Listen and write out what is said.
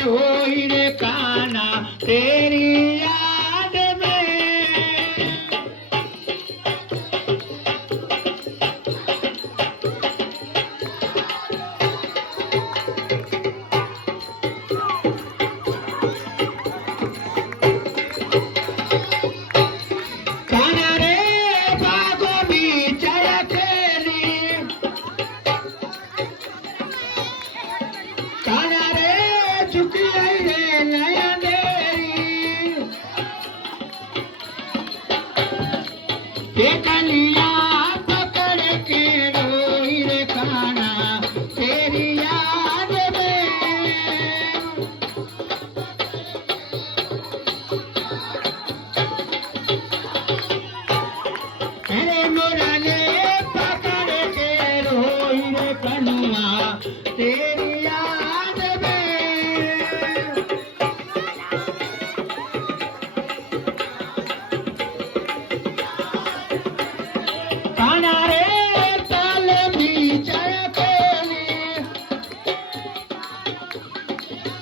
होई रे काना तेरी याद में। काना रे बागो बीच अकेली, काना रे चुकी